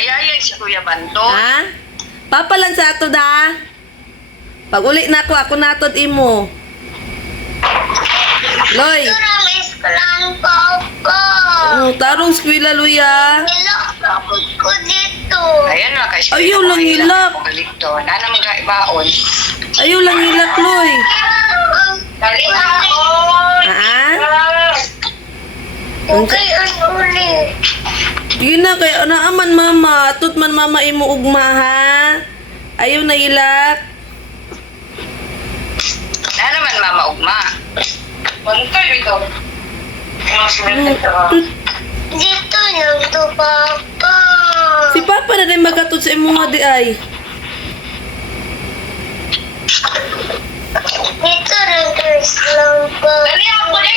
Ayayay si Kuya Banto. Ha? Papalan sa ato da. Pag uli na ako natod imo. Loy. Lang po ako. Oh, tarong skwila luya. Nilakapot ko dito. Ayan na, kasi Ayaw lang hilak. Dito. Nana mga ibaon. Ayaw lang hilak, Loy. Dali ako. Ha? Okay, ano ulit? Sige na, kaya naaman mama. Tut man mama imo ugma ha. Ayaw na hilak. Na naman mama ugma. Bantay ito. Dito lang to, Papa. Si Papa na rin magatod sa imo nga di ay. Dito lang po. Dali ako na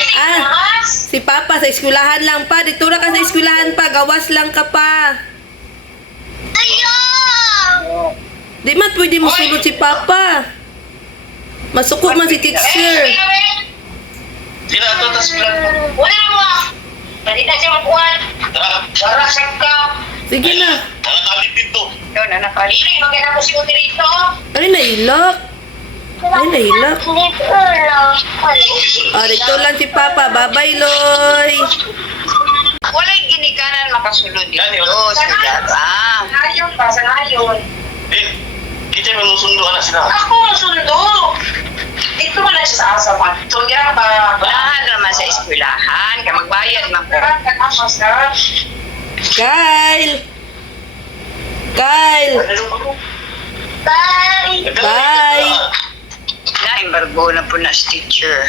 Si Papa sa eskwelahan lang pa. Dito ra ka sa eskwelahan pa. Gawas lang ka pa. Ayaw! Di man pwede mo sulod si Papa. Masuko man si teacher. Sila ito, tas vlog mo. Wala mo. Pwede na siya magkuhan. Sarasan ka. Sige na. Nakakalit dito. Ikaw na nakalili. Magkana mo si Uti rito. Ay, nahilak. Ay, nahilak. Dito lang. Ah, dito lang si Papa. Bye-bye, Loy. Wala'y ginikanan makasulod dito. Yan, yun. Sa yata. Sanayon pa, sanayon. Kita may musundo na sila. Ako, sundo. Dito mo lang siya sa asaman. Tulya ba? Wala naman sa eskwelahan. Kaya magbayad man ko. Kyle. Kyle. Bye! Bye. Na-embargo na po na si teacher.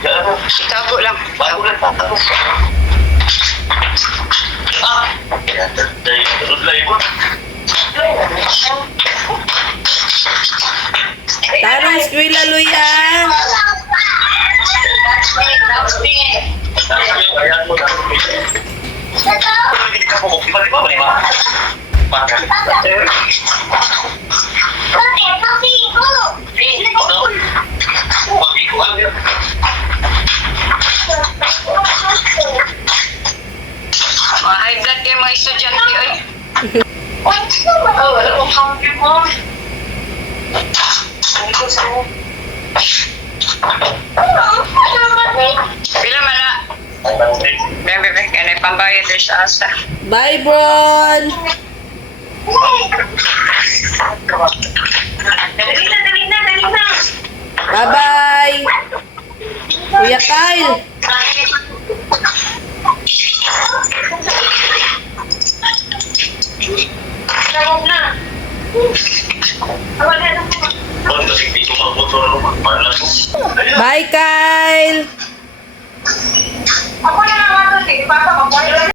Itago lang. Bago lang tatanong. Dahil tulad mo. Tarong eskwela, Luya. Ayan mo na. Hindi ka po di ba? Bakit? Mga high blood kayo mga estudyante. Ay. Wala akong happy mo. Hindi ko sa mo. Pila man na. Bebe, kaya na pambayad rin sa asa. Bye, Bron. Dali na. Bye-bye. Kuya Kyle. Sarap na. Wala na. Pag nasipito ka po ito, Bye, Kyle.